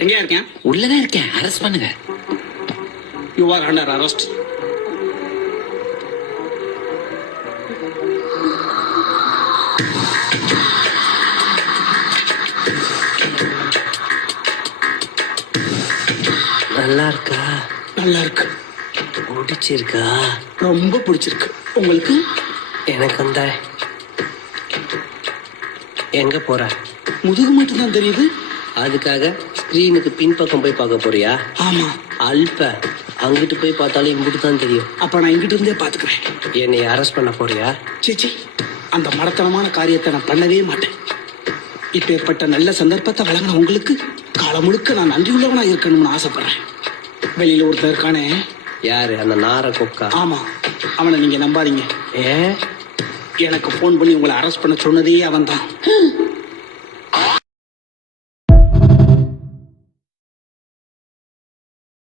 எங்கயா இருக்கேன்? உள்ளதான் இருக்கேன். அரெஸ்ட் பண்ணுங்க. You are under arrest. நல்லா இருக்கா? நல்லா இருக்கு. பிடிச்சிருக்கா? ரொம்ப பிடிச்சிருக்கு. உங்களுக்கு? எனக்கு அந்த எங்க போற? முதுகு மட்டும் தான் தெரியுது. அதுக்காக ஸ்கிரீனுக்கு பின்பக்கம் போய் பார்க்க போறியா? ஆமா. அல்ப அங்கிட்டு போய் பார்த்தாலும் இங்கிட்டு தான் தெரியும். அப்ப நான் இங்கிட்ட இருந்தே பாத்துக்கிறேன். என்னை அரெஸ்ட் பண்ண போறியா? சேச்சி, அந்த மடத்தனமான காரியத்தை நான் பண்ணவே மாட்டேன். இப்ப ஏற்பட்ட நல்ல சந்தர்ப்பத்தை வழங்கின உங்களுக்கு காலம் முழுக்க நான் நன்றியுள்ளவனா இருக்கணும்னு ஆசைப்படுறேன். வெளியில ஒருத்தர் இருக்கானே. யாரு? அந்த நார கொக்கா? ஆமா, அவனை நீங்க நம்பாதீங்க. ஏ, எனக்கு போன் பண்ணி உங்களை அரெஸ்ட் பண்ண சொன்னதே அவன் தான்.